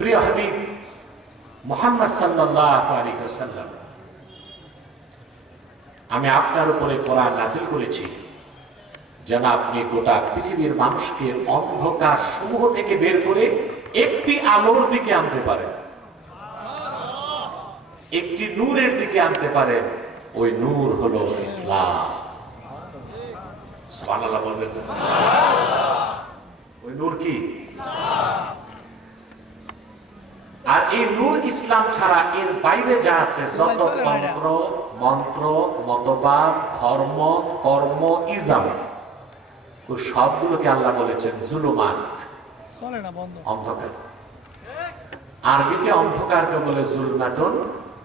প্রিয় হাবিব, মোহাম্মদ সাল্লাহ আমি আপনার উপরে কোরআন নাজিল করেছি। যেন আপনি গোটা পৃথিবীর মানুষকে অন্ধকার সমূহ থেকে বের করে একটি আলোর দিকে আনতে পারেন। একটি নূরের দিকে আনতে পারেন। ওই নূর হলো ইসলাম। বলবেন। ওই নূর কি? আর এই নূর ইসলাম ছাড়া এর বাইরে যা আছে যত তন্ত্র মন্ত্র মতবাদ ধর্ম কর্ম ইজাম ওই সবগুলোকে আল্লাহ বলেছেন জুলুমাত। অন্ধকার। আরবিতে অন্ধকারকে বলে জুলমাতুন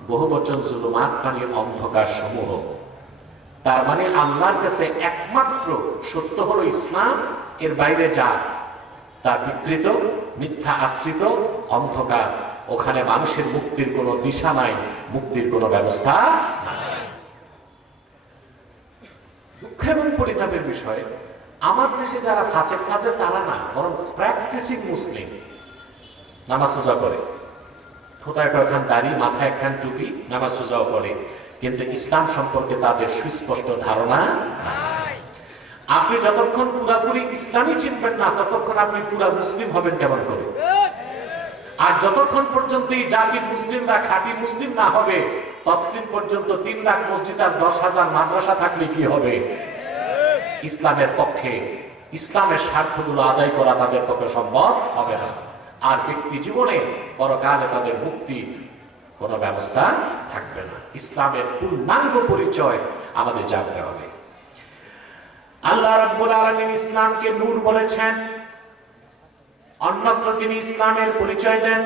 বহু বচন জুলুমাত মানে অন্ধকার সমূহ তার মানে আল্লাহর কাছে একমাত্র সত্য হলো ইসলাম এর বাইরে যা তা বিকৃত মিথ্যা আশ্রিত অন্ধকার। ওখানে মানুষের মুক্তির কোনো দিশা নাই, মুক্তির কোনো ব্যবস্থা দুঃখ এবং পরিতাপের বিষয়, আমার দেশে যারা ফাঁসে ফাঁসে তারা না, বরং প্র্যাকটিসিং মুসলিম। নামাজ সোজা করে। থোতায় কয়েকখান দাড়ি, মাথায় একখান টুপি, নামাজ সোজাও করে। কিন্তু ইসলাম সম্পর্কে তাদের সুস্পষ্ট ধারণা আপনি যতক্ষণ পুরাপুরি ইসলামই চিনবেন না, ততক্ষণ আপনি পুরা মুসলিম হবেন কেমন করে? আর যতক্ষণ পর্যন্ত এই জাতির মুসলিমরা খাঁটি মুসলিম না হবে, ততদিন পর্যন্ত তিন লাখ মসজিদ আর দশ হাজার মাদ্রাসা থাকলে কি হবে? ইসলামের পক্ষে, ইসলামের স্বার্থগুলো আদায় করা তাদের পক্ষে সম্ভব হবে না। আর ব্যক্তি জীবনে পরকালে তাদের মুক্তি কোনো ব্যবস্থা থাকবে না। ইসলামের পূর্ণাঙ্গ পরিচয় আমাদের জানতে হবে। আল্লাহ রাব্বুল আলামিন ইসলামকে নূর বলেছেন। অন্যত্র তিনি ইসলামের পরিচয় দেন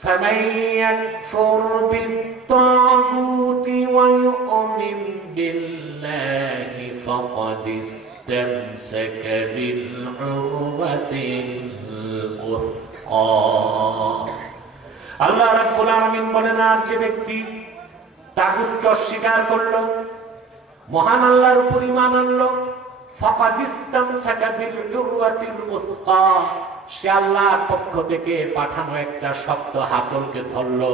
فمن يكفر بالطاغوت ويؤمن بالله فقد استمسك بالعروة الوثقى আল্লাহ রাব্বুল আলামিন বলেন আর যে ব্যক্তি তাগুতকে অস্বীকার করলো মহান আল্লাহর উপর ঈমান আনলো সে আল্লাহর পক্ষ থেকে পাঠানো একটা শক্ত হাতলকে ধরলো।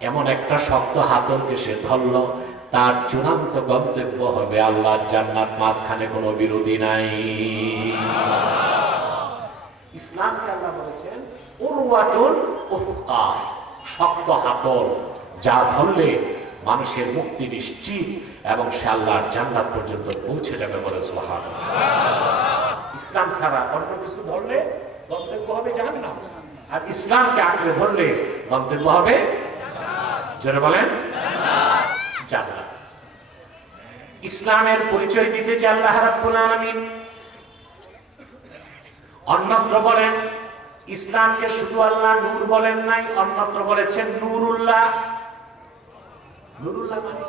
এমন একটা শক্ত হাতলকে সে ধরলো। তার চূড়ান্ত গন্তব্য হবে আল্লাহর জান্নাত, মাঝখানে কোনো বিরোধী নাই। ইসলামকে আল্লাহ বলেছেন শক্ত হাতল। যা ধরলে মানুষের মুক্তি নিশ্চিত এবং সে আল্লাহর জান্নাত পর্যন্ত পৌঁছে যাবে বলে সুবহান ইসলাম ছাড়া অন্য কিছু ধরলে গন্তব্য হবে জাহান্নাম। আর ইসলামকে আঁকড়ে ধরলে গন্তব্য হবে জোরে বলেন, জান্নাত। ইসলামের পরিচয় দিতে চাই আল্লাহ রাব্বুল আলামিন। অন্যত্র বলেন, ইসলামকে শুধু আল্লাহ নূর বলেন নাই, অন্যত্র বলেছেন নূরুল্লাহ। মানে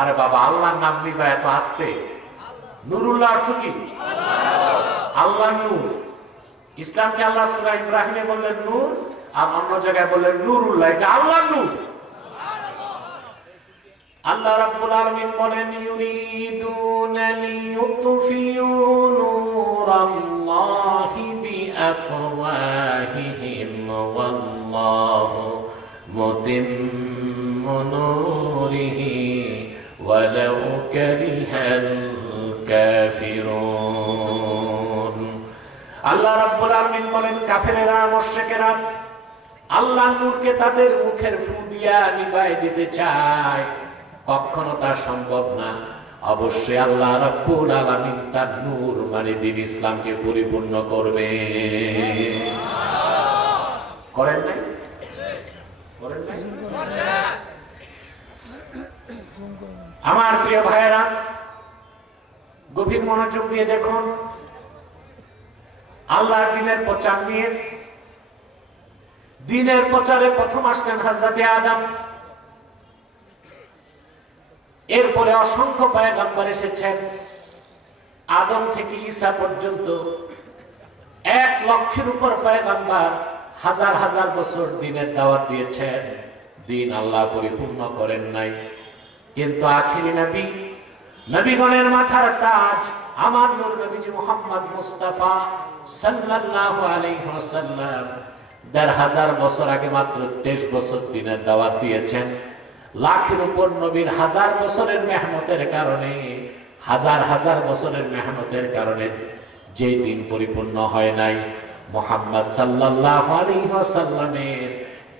আরে বাবা, আল্লাহর নাম নিবা এত আসতে। নূরুল্লাহ অর্থ কি? আল্লাহ নূর। ইসলামকে আল্লাহ সূরা ইব্রাহিমে বললেন নূর, আর অন্য জায়গায় বললেন নূরুল্লাহ। এটা আল্লাহ নূর। আল্লাহ রাব্বুল আলামিন বলেন, ইউরিদুনা লিইউতফিউ নূরাল্লাহি বিআফওয়াহিহিম, ওয়াল্লাহু মুতিম্মু নূরিহি ওয়ালাউ কারিহাল কাফিরুন আল্লাহ রাব্বুল আলামিন বলেন, কাফেরেরা, মুশরিকেরা আল্লাহ নূরকে তাদের মুখের ফু দিয়া নিবাই দিতে চায়। কখনো তা সম্ভব না। অবশ্যই আল্লাহ রাব্বুল আলামিন তার নূর মানে দিন ইসলামকে পরিপূর্ণ করবে। করেন নাই করেন নাই আমার প্রিয় ভাইয়েরা, গভীর মনোযোগ দিয়ে দেখুন। আল্লাহর দিনের প্রচার নিয়ে, দিনের প্রচারে প্রথম আসলেন হাজরাতে আদম। এরপরে অসংখ্য পায়গাম্বার এসেছেন। আদম থেকে ঈসা পর্যন্ত এক লক্ষের উপর পায়গাম্বার হাজার হাজার বছর দিনের দাওয়াত দিয়েছেন। দিন আল্লাহ পরিপূর্ণ করেন নাই। কিন্তু আখিরি নবী, নবীগণের মাথার তাজ আমার নূর নবীজি মোহাম্মদ মুস্তাফা সাল্লাল্লাহু আলাইহি ওয়াসাল্লাম দেড় হাজার বছর আগে মাত্র তেইশ বছর দিনের দাওয়াত দিয়েছেন। লাখের উপর নবীর হাজার বছরের মেহনতের কারণে, হাজার হাজার বছরের মেহনতের কারণে যে দিন পরিপূর্ণ হয় নাই, মোহাম্মদ সাল্লাল্লাহু আলাইহি ওয়াসাল্লামের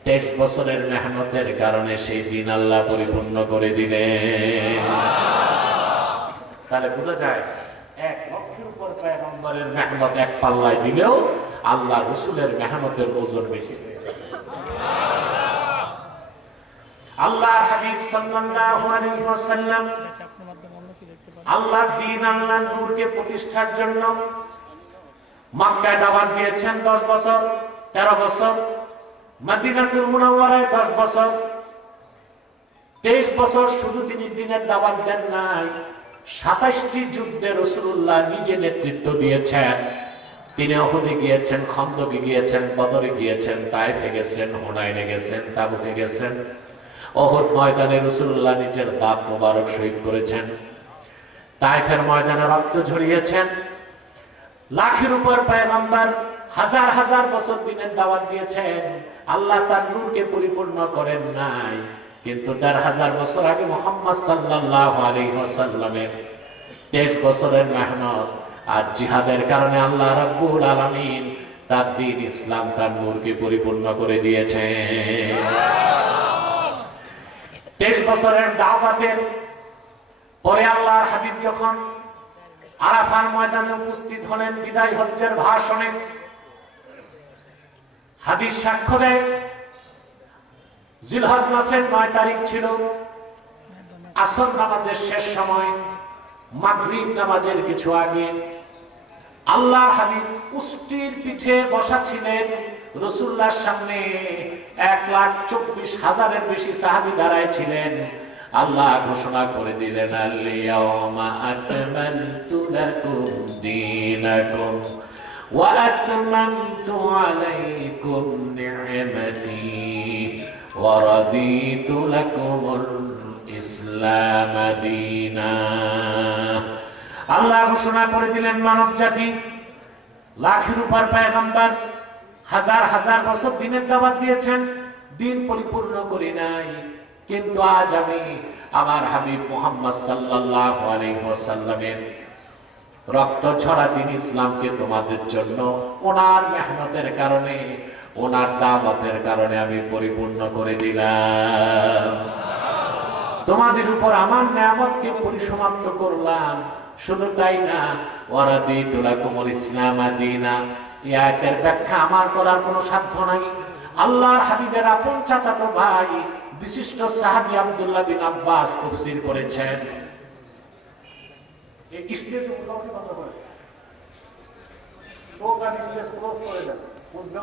তেইশ বছরের মেহনতের কারণে সেই দিন আল্লাহ পরিপূর্ণ করে দিলেন। তাহলে বোঝা যায়, এক লক্ষের উপর পয়গম্বরের মেহনত এক পাল্লায় দিলেও আল্লাহ রসুলের মেহনতের ওজন বেশি আল্লাহ হাবিব সাল্লাল্লাহু আলাইহি ওয়াসাল্লাম আল্লাহ দিন আল্লাহ নূরকে প্রতিষ্ঠার জন্য মক্কায় দাওয়াত দিয়েছেন দশ বছর, তেরো বছর। মদিনাতুল মুনাওয়ারায় দশ বছর। তেইশ বছর শুধু তিনি দিনের দাওয়াত দেন নাই সাতাশটি যুদ্ধে রসুল্লাহ নিজে নেতৃত্ব দিয়েছেন। তিনি অহুদে গিয়েছেন, খন্দকে গিয়েছেন, বদরে গিয়েছেন, তাইফে গেছেন, হোনাইনে গেছেন, তাবুকে গেছেন। অহুদ ময়দানে রসুল্লাহ নিজের দাঁত মোবারক শহীদ করেছেন। তাইফের ময়দানে রক্ত ঝরিয়েছেন। লাখের উপর পয়গম্বর হাজার হাজার বছর দিনের দাওয়াত দিয়েছেন। আল্লাহ তার নূরকে পরিপূর্ণ করেন নাই। কিন্তু তার হাজার বছর আগে মোহাম্মদ আলাইহি ওয়াসাল্লামের তেইশ বছরের মেহনত আর জিহাদের কারণে আল্লাহ রাব্বুল আলামিন তার দিন ইসলাম তার নূরকে পরিপূর্ণ করে দিয়েছেন। তেইশ বছরের দাওয়াতের পরে আল্লাহর হাবিব যখন আরাফার ময়দানে উপস্থিত হলেন, বিদায় হজ্জের ভাষণে হাদিস সাক্ষ্য দেয়। জিলহজ মাসের নয় তারিখ ছিল। আসর নামাজের শেষ সময়, মাগরিব নামাজের কিছু আগে আল্লাহ হাবিব উষ্টির পিঠে বসা ছিলেন। রসুল্লাহর সামনে এক লাখ চব্বিশ হাজারের বেশি সাহাবি দাঁড়ায় ছিলেন। আল্লাহ ঘোষণা করে দিলেন আলিয়াউমা আলাইকুম নি'মাতি ওয়া রাদিতু লাকুমুল ইসলাম দীনা আল্লাহ ঘোষণা করে দিলেন, মানব জাতি, লাখের উপর পায়গম্বর, হাজার হাজার বছর দিনের দাওয়াত দিয়েছেন, দিন পরিপূর্ণ করি নাই, কিন্তু আজ আমি আমার হাবিব মোহাম্মদ সাল্লাল্লাহু আলাইহি ওয়াসাল্লামের রক্ত ঝরা দিন ইসলামকে তোমাদের জন্য। ওনার মেহনতের কারণে, ওনার দাওয়াতের কারণে আমি পরিপূর্ণ করে দিলাম। তোমাদের উপর আমার নিয়ামতকে পরিসমাপ্ত করলাম। শুধু তাই না ওরা দিয়ে তোলা কোমল ইসলাম আদিনা। এই আয়াতের ব্যাখ্যা আমার করার কোনো সাধ্য নাই। আল্লাহর হাবিবের আপন চাচাতো ভাই, বিশিষ্ট সাহাবী আব্দুল্লাহ বিন আব্বাস তফসির করেছেন। এই স্টেজ করে স্টেজ ক্লোজ করে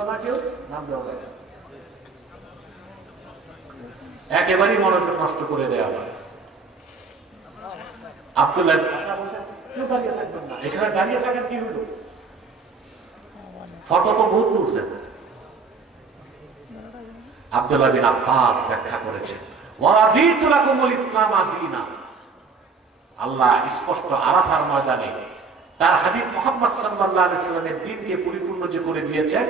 না কেউ একেবারেই মনোযোগ নষ্ট করে দেওয়া হয় আব্দুল্লাহ এখানে দাঁড়িয়ে কি হলো? আব্দুল্লাহ বিন আব্বাস ব্যাখ্যা করেছেন। ওয়ারাদিতু লাকুমুল ইসলাম দীনা আল্লাহ স্পষ্ট আরাফার ময়দানে তার হাবিব মোহাম্মদ সাল্লামের দিনকে পরিপূর্ণ যে করে দিয়েছেন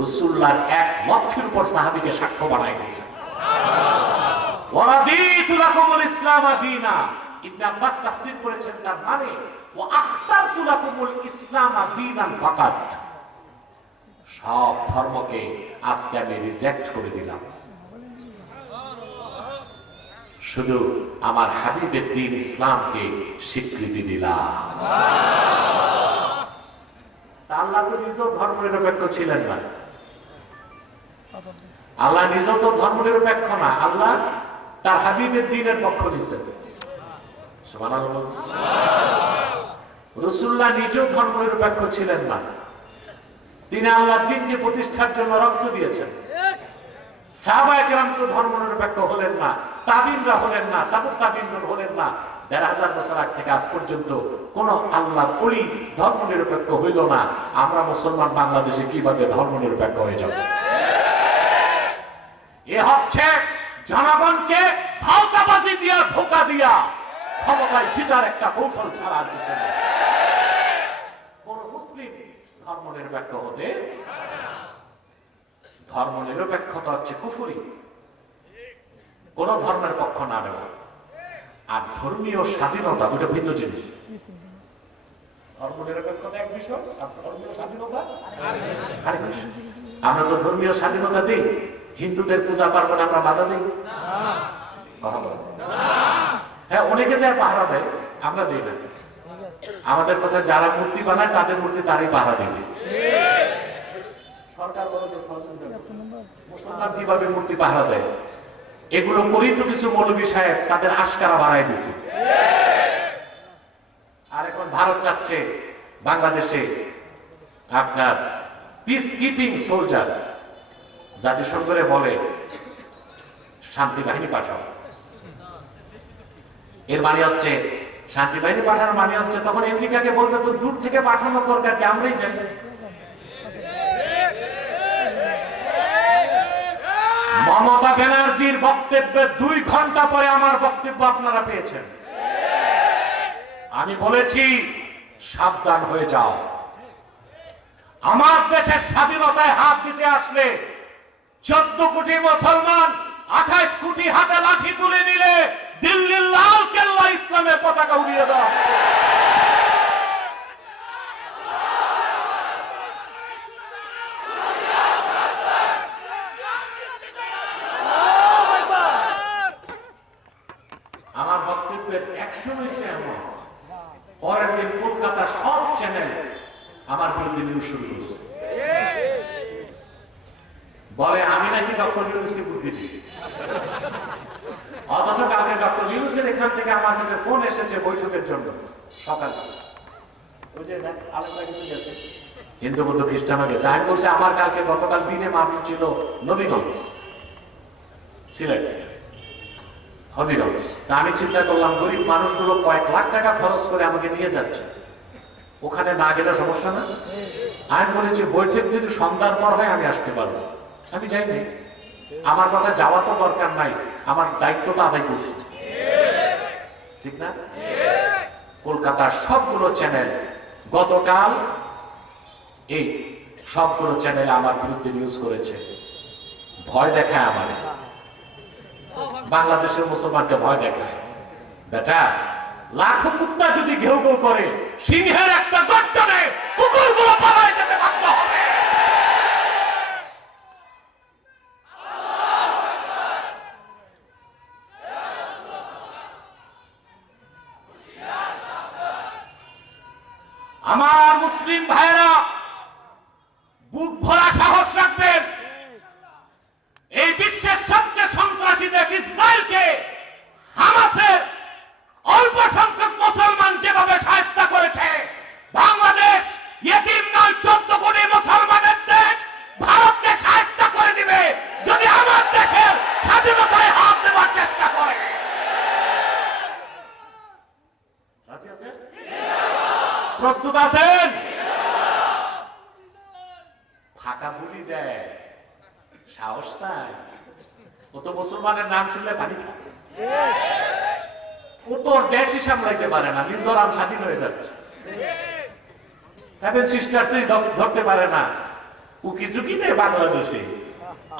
রাসূলুল্লাহর এক লক্ষের উপর সাহাবীকে সাক্ষ্য ওয়ারাদিতু লাকুমুল ইসলাম দীনা। ইবনে আব্বাস তাফসীর করেছেন তার মানে লাকুমুল ইসলাম ফাকাত। সব ধর্মকে আজকে আমি রিজেক্ট করে দিলাম। শুধু আমার হাবিবের দিন ইসলামকে স্বীকৃতি দিলাম। আল্লাহ তো নিজেও ধর্ম নিরপেক্ষ ছিলেন না। আল্লাহ নিজেও তো ধর্ম নিরপেক্ষ না। আল্লাহ তার হাবিবের দিনের পক্ষ নিছেন। রসুল্লাহ নিজেও ধর্ম নিরপেক্ষ ছিলেন না। তিনি আল্লাহর দিনকে প্রতিষ্ঠার জন্য রক্ত দিয়েছেন। কেরাম তো ধর্ম নিরপেক্ষ হলেন না, তাবিনরা হলেন না তাবুক তাবিনরা হলেন না। দেড় হাজার বছর আগ থেকে আজ পর্যন্ত কোন ধর্ম নিরপেক্ষ হইল না। আমরা মুসলমান বাংলাদেশে কীভাবে ধর্ম নিরপেক্ষ হয়ে যাব? এ হচ্ছে জনগণকে ভাওতাবাজি দিয়া, ধোকা দিয়া, ক্ষমতায় জিতার একটা কৌশল ছাড়া আর কোন মুসলিম ধর্ম নিরপেক্ষ হতে ধর্ম নিরপেক্ষতা হচ্ছে কুফুরি। কোন ধর্মের পক্ষ না নেওয়া। আর ধর্মীয় স্বাধীনতা ওটা ভিন্ন জিনিস। ধর্ম নিরপেক্ষতা এক আর ধর্মীয় স্বাধীনতা আরেক। আমরা তো ধর্মীয় স্বাধীনতা দিই। হিন্দুদের পূজা পার্বণে আমরা বাধা দিই। হ্যাঁ অনেকে যায় পাহারা দেয়, আমরা দিই না। আমাদের কথা যারা মূর্তি বানায়, তাদের মূর্তি তারই পাহারা দেবে। সরকার বড় যে সহযোগিতা মুসলমান কীভাবে মূর্তি পাহারা দেয়? এগুলো করেই তো কিছু মৌলবী সাহেব তাদের আশকারা বাড়াই দিছে। আর এখন ভারত চাচ্ছে বাংলাদেশে আপনার পিস কিপিং সোলজার জাতিসংঘরে বলে শান্তি বাহিনী পাঠাও। এর মানে হচ্ছে শান্তি বাহিনী পাঠানোর মানে হচ্ছে তখন আমেরিকাকে বলবে তো দূর থেকে পাঠানোর দরকার কি? আমরাই যাই। মমতা ব্যানার্জির বক্তব্যের দুই ঘণ্টা পরে আমার বক্তব্য আপনারা পেয়েছেন। আমি বলেছি, সাবধান হয়ে যাও। আমার দেশের স্বাধীনতায় হাত দিতে আসলে চোদ্দ কোটি মুসলমান আঠাশ কোটি হাতে লাঠি তুলে নিলে দিল্লির লাল কেল্লা ইসলামের পতাকা উড়িয়ে দাও আমার বক্তব্যের অ্যাকশন হয়েছে এমন। পরের দিন কলকাতা সব চ্যানেল আমার বিরুদ্ধে নিউজ শুরু করেছে বলে আমি নাকি ডক্টর ইউনুসকে বুদ্ধি দিই? অথচ কালকে ডক্টর ইউনুসের এখান থেকে আমার কাছে ফোন এসেছে বৈঠকের জন্য সকালে ওই যে দেখ, আরেকটা কিছু গেছে। হিন্দু গেছে। আমি বলছি আমার কালকে গতকাল দিনে মাহফিল ছিল নবীগঞ্জ সিলেট। হবিগঞ্জ। তা আমি চিন্তা করলাম, গরিব মানুষগুলো কয়েক লাখ টাকা খরচ করে আমাকে নিয়ে যাচ্ছে। ওখানে না গেলে সমস্যা না? আমি বলেছি, বৈঠক যদি সন্ধ্যার পর হয় আমি আসতে পারব। আমি যাইনি। আমার কথা যাওয়া তো দরকার নাই, আমার দায়িত্ব তো আদায় করছি। ঠিক না? কলকাতার সবগুলো চ্যানেল গতকাল এই সবগুলো চ্যানেল আমার বিরুদ্ধে নিউজ করেছে। ভয় দেখায় আমার। বাংলাদেশের মুসলমানকে ভয় দেখায়। বেটা, লাখো কুত্তা যদি ঘেউ ঘেউ করে, সিংহের একটা গর্জনে কুকুরগুলো পালায় যেতে বাধ্য হবে আমার মুসলিম ভাইয়েরা বুক ভরা সাহস রাখবেন এই বিশ্বের সবচেয়ে সন্ত্রাসী দেশ ইসরায়েলকে হামাসের অল্প সংখ্যক মুসলমান যেভাবে সাহায্য করেছে বাংলাদেশ ইয়েতিম নয় চোদ্দ কোটি মুসলমানের দেশ ভারতকে সাহায্য করে দিবে যদি আমার দেশের স্বাধীনতায় হাত দেওয়ার চেষ্টা করে রাজি আছেন? প্রস্তুত আছেন ফাঁকা বুলি দেয় সাহস নাই ও তো মুসলমানের নাম শুনলে পানি খায়। ও তো ওর দেশই সামলাইতে পারে না মিজোরাম স্বাধীন হয়ে যাচ্ছে সেভেন সিস্টার্স ধরতে পারে না। ও কিছু কি দেয় বাংলাদেশে।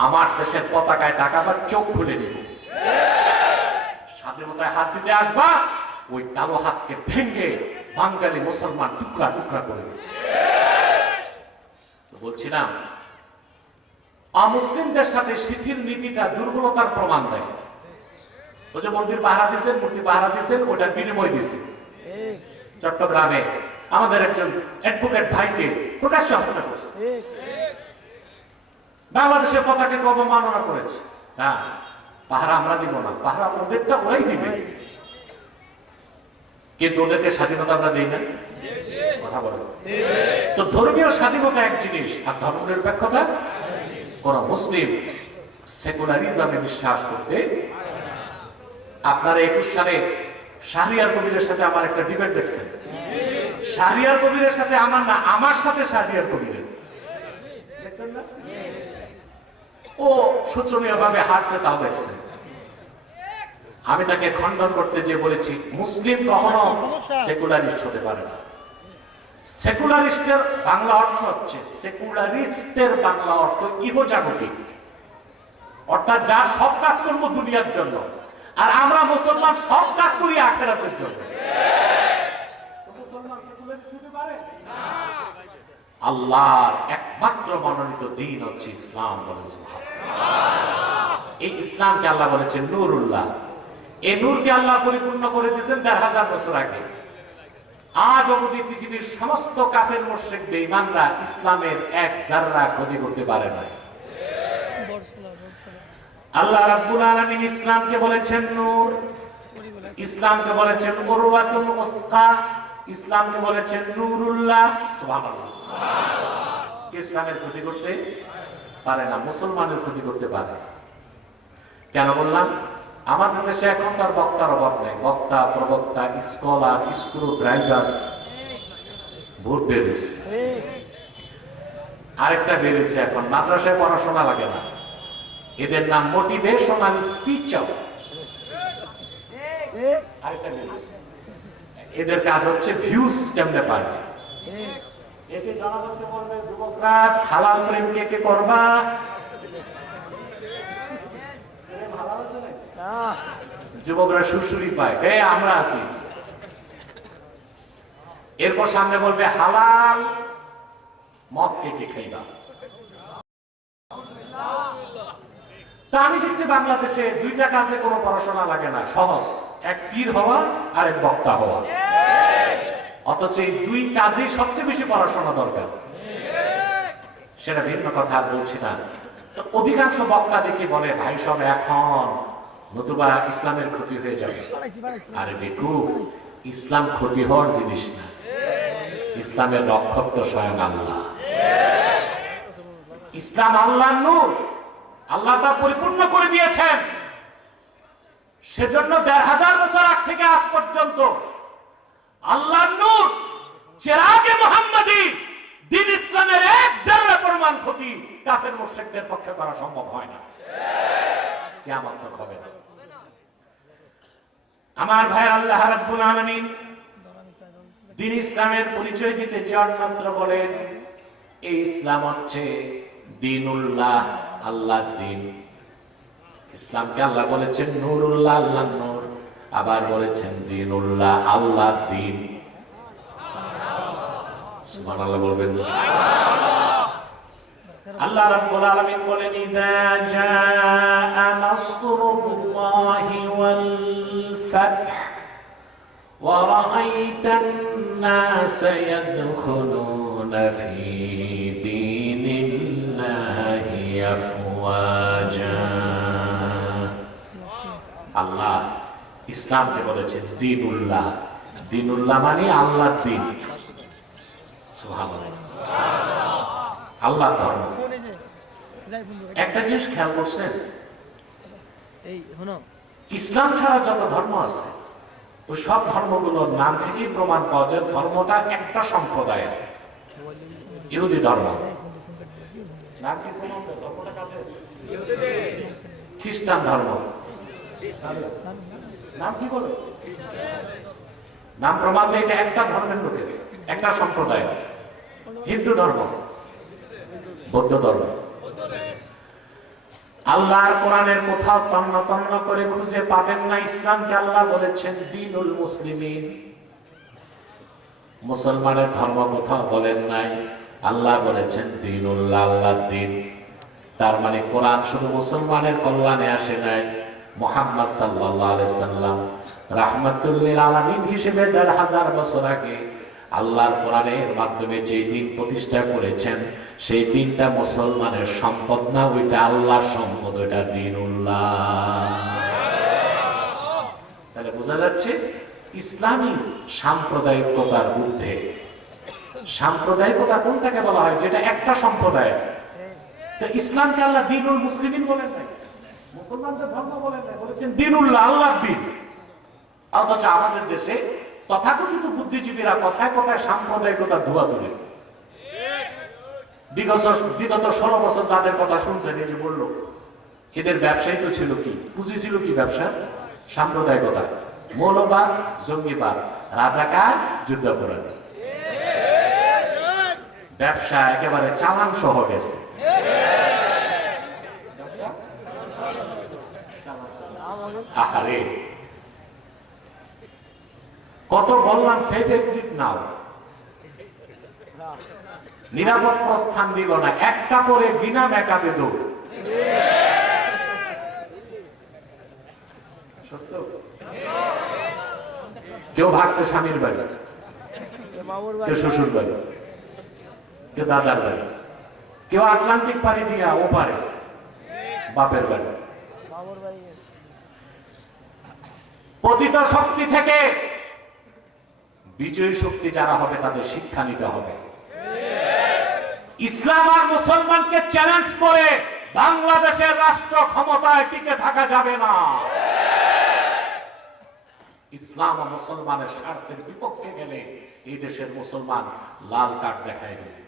আমার দেশের পতাকায় টাকা বা চোখ খুলে নিব। স্বাধীনতায় হাত দিতে আসবা ওই কালো হাতকে ভেঙ্গে বাঙালি মুসলমান টুকরা টুকরা করে বলছিলাম অমুসলিমদের সাথে শিথিল নীতিটা দুর্বলতার প্রমাণ দেয়। ওই যে মন্দির পাহারা দিচ্ছেন মূর্তি পাহারা দিচ্ছেন ওটার বিনিময় দিছে। চট্টগ্রামে আমাদের একজন অ্যাডভোকেট ভাইকে প্রকাশ্যে হত্যা করছে। বাংলাদেশের পতাকে অবমাননা করেছে। হ্যাঁ পাহারা আমরা দিব না, পাহারা ওদেরটা ওরাই দিবে। কিন্তু ওদেরকে স্বাধীনতা আমরা দিই না। কথা বলেন। তো ধর্মীয় স্বাধীনতা এক জিনিস, আর ধর্ম নিরপেক্ষতা কোন মুসলিম সেকুলারিজমে বিশ্বাস করতে আপনারা একুশ সালে শাহরিয়ার কবিরের সাথে আমার একটা ডিবেট দেখছেন। শাহরিয়ার কবিরের সাথে আমার না, আমার সাথে শাহরিয়ার কবিরের। ও শোচনীয় ভাবে হারছে, তাও দেখছেন। আমি তাকে খণ্ডন করতে যে বলেছি, মুসলিম কখনো সেকুলারিস্ট হতে পারে না। সেকুলারিস্টের বাংলা অর্থ হচ্ছে সেকুলারিস্টের বাংলা অর্থ ইহজাগতিক। অর্থাৎ যা সব কাজ করব দুনিয়ার জন্য, আর আমরা মুসলমান সব কাজ করি আখেরাতের জন্য। আল্লাহর একমাত্র মনোনীত দিন হচ্ছে ইসলাম বলেছেন এই ইসলামকে আল্লাহ বলেছেন নূরুল্লাহ। এই নূরকে আল্লাহ পরিপূর্ণ করে দিয়েছেন দেড় হাজার বছর আগে। আজ অবধি পৃথিবীর সমস্ত কাফের মোশেক বেঈমানরা ইসলামের এক জাররা ক্ষতি করতে পারে না। আল্লাহ রাব্বুল আলামিন ইসলামকে বলেছেন নূর। ইসলামকে বলেছেন উরওয়াতুল উসকা। ইসলামকে বলেছেন নুরুল্লাহ। সুবহানাল্লাহ। ইসলামের ক্ষতি করতে পারে না, মুসলমানের ক্ষতি করতে পারে। কেন বললাম? আমাদের দেশে এখনকার বক্তার অভাব নেই। বক্তা, প্রবক্তা, স্কলার, স্ক্রু ড্রাইভার, ভোট বেরিয়েছে আরেকটা বেরিয়েছে এখন। মাদ্রাসায় পড়াশোনা লাগে না। এদের নাম মোটিভেশনাল স্পিচার আরেকটা বেরিয়েছে। এদের কাজ হচ্ছে ভিউজ কেমনে পাবে এসে জনগণকে বলবে, যুবকরা, হালাল প্রেম কে কে করবা? যুবকরা সুরসুরি পায়। হে, আমরা আছি। এরপর সামনে বলবে, হালাল মদ কে কে খাইবা? তা আমি দেখছি বাংলাদেশে দুইটা কাজে কোনো পড়াশোনা লাগে না, সহজ। এক পীর হওয়া আর এক বক্তা হওয়া। অথচ এই দুই কাজেই সবচেয়ে বেশি পড়াশোনা দরকার। সেটা ভিন্ন কথা, আর বলছি না। তো অধিকাংশ বক্তা দেখি বলে, ভাই সব এখন নতুবা ইসলামের ক্ষতি হয়ে যাবে। আরে বেকু ইসলাম ক্ষতি হওয়ার জিনিস না। ইসলামের রক্ষক তো স্বয়ং আল্লাহ। ইসলাম আল্লাহ নূর। আল্লাহ তা পরিপূর্ণ করে দিয়েছেন। সেজন্য দেড় হাজার বছর আগ থেকে আজ পর্যন্ত আল্লাহ নূর, চেরাগে মোহাম্মদী, দিন ইসলামের এক জাররা পরিমাণ ক্ষতি কাফের মুশরিকদের পক্ষে করা সম্ভব হয় না। কিয়ামত তক হবে না। আমার ভাই আল্লাহ রাব্বুল আলামিন দিন ইসলামের পরিচয় দিতে যে অন্যত্র বলেন, এই ইসলাম হচ্ছে দিনুল্লাহ, আল্লাহর দিন। ইসলামকে আল্লাহ বলেছেন নূরুল্লাহ আল্লাহ নূর আবার বলেছেন দিনুল্লাহ আল্লাহর দিন সুবহানাল্লাহ বলবেন আল্লাহ রাব্বুল আলামিন বলেন ইযা জাআ নাসরুল্লাহি ওয়াল ফাth ورأيت الناس يدخلون في دين الله أفواجا আল্লাহ। ইসলামকে বলেছেন দিনুল্লাহ। দিনুল্লাহ মানে আল্লাহর দিন। আল্লাহ ধর্ম। একটা জিনিস খেয়াল করছেন? ইসলাম ছাড়া যত ধর্ম আছে ওই সব ধর্মগুলোর নাম থেকেই প্রমাণ পাওয়া যায় ধর্মটা একটা সম্প্রদায়ের। ইহুদি ধর্ম? খ্রিস্টান ধর্ম। নাম কি বলে? নাম প্রমাণ দেয় এটা একটা ধর্মের লোকের, একটা সম্প্রদায় হিন্দু ধর্ম, বৌদ্ধ ধর্ম। আল্লাহর কোরআনের কোথাও তন্ন তন্ন করে খুঁজে পাবেন না ইসলামকে আল্লাহ বলেছেন দিনুল মুসলিমিন। মুসলমানের ধর্ম কোথাও বলেন নাই, আল্লাহ বলেছেন দিনুল্লাহ আল্লাহ দিন। তার মানে কোরআন শুধু মুসলমানের কল্যাণে আসে নাই। মোহাম্মদ সাল্লাম রাহমাতুল্লিল আলামিন হিসেবে দেড় হাজার বছর আগে আল্লাহর কোরআনের মাধ্যমে যে দিন প্রতিষ্ঠা করেছেন, সেই দিনটা মুসলমানের সম্পদ না, ওইটা আল্লাহর সম্পদ, ওইটা দিনুল্লাহ। তাহলে বোঝা যাচ্ছে ইসলামী সাম্প্রদায়িকতার ঊর্ধ্বে। সাম্প্রদায়িকতা কোনটাকে বলা হয়? যেটা একটা সম্প্রদায়। তো ইসলামকে আল্লাহ দিনুল মুসলিমিন বলেন নাই। অথচ আমাদের দেশে তথাকথিত বুদ্ধিজীবীরা কথায় কথায় সাম্প্রদায়িকতা ধোয়া তুলে। বিগত ষোলো বছর যাদের কথা শুনছেন, এই যে বলল, এদের ব্যবসায়ী তো ছিল কি? পুঁজি ছিল কি ব্যবসা? সাম্প্রদায়িকতা। মৌলবাদ, জঙ্গিবাদ। রাজাকার, যুদ্ধাপরাধী। ব্যবসা একেবারে চালান সহ গেছে। আরে কত বললাম সেফ এক্সিট নাও। নিরাপদ প্রস্থান দিল না, একটা কাপড়ে বিনা মেকআপে দৌড়। সত্য? কেউ ভাগছে স্বামীর বাড়ি, কেউ শ্বশুর বাড়ি, কেউ দাদার বাড়ি, কেউ আটলান্টিক পাড়ি দিয়া ও পারে বাপের বাড়ি। পতিত শক্তি থেকে বিজয়ী শক্তি যারা হবে, তাদের শিক্ষা নিতে হবে। ইসলাম আর মুসলমানকে চ্যালেঞ্জ করে বাংলাদেশের রাষ্ট্র ক্ষমতায় টিকে থাকা যাবে না। ইসলাম ও মুসলমানের স্বার্থের বিপক্ষে গেলে এই দেশের মুসলমান লাল কার্ড দেখায় দেবে।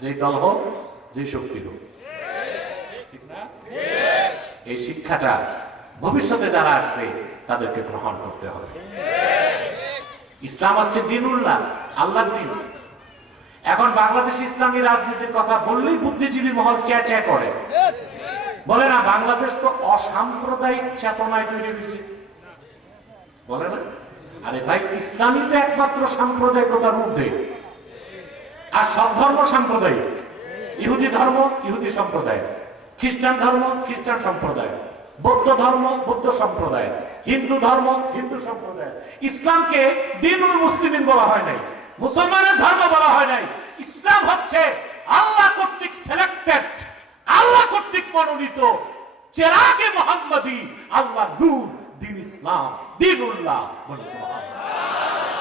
যেই দল হোক যে শক্তি হোক। ঠিক না? এই শিক্ষাটা ভবিষ্যতে যারা আসবে, তাদেরকে গ্রহণ করতে হবে। ইসলাম হচ্ছে দিনুল্লাহ আল্লাহ দিন। এখন বাংলাদেশে ইসলামী রাজনীতির কথা বললেই বুদ্ধিজীবী মহল চ্যা চ্যা করে। বলে না, বাংলাদেশ তো অসাম্প্রদায়িক চেতনায় তৈরি হয়েছে। বলে না? আরে ভাই ইসলামী তো একমাত্র সাম্প্রদায়িকতার ঊর্ধ্বে। আর সব ধর্ম সাম্প্রদায়িক। ইহুদি ধর্ম, ইহুদি সম্প্রদায়। খ্রিস্টান ধর্ম, খ্রিস্টান সম্প্রদায়। বৌদ্ধ ধর্ম, বৌদ্ধ সম্প্রদায়। হিন্দু ধর্ম, হিন্দু সম্প্রদায়। ইসলামকে দিনুল মুসলিমিন বলা হয় নাই, মুসলমানের ধর্ম বলা হয় নাই। ইসলাম হচ্ছে আল্লাহ কর্তৃক সিলেক্টেড আল্লাহ কর্তৃক মনোনীত, চেরাগে মোহাম্মদী, আল্লাহ নূর, দিন ইসলাম বলে সুবহানাল্লাহ।